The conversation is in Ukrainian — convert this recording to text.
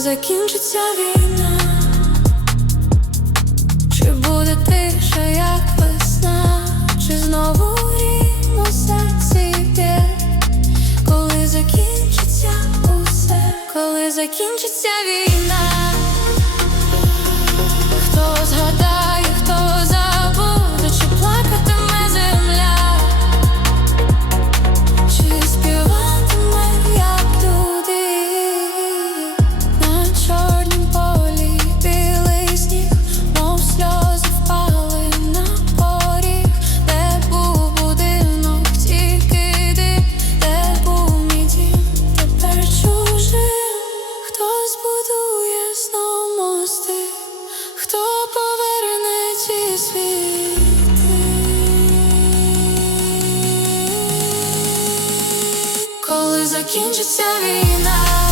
закінчиться війна, чи буде тиша, як весна, чи знову рівно серці йде? коли закінчиться усе, коли закінчиться війна, Хто збудує знов мости, хто поверне ці світи. Коли закінчиться війна,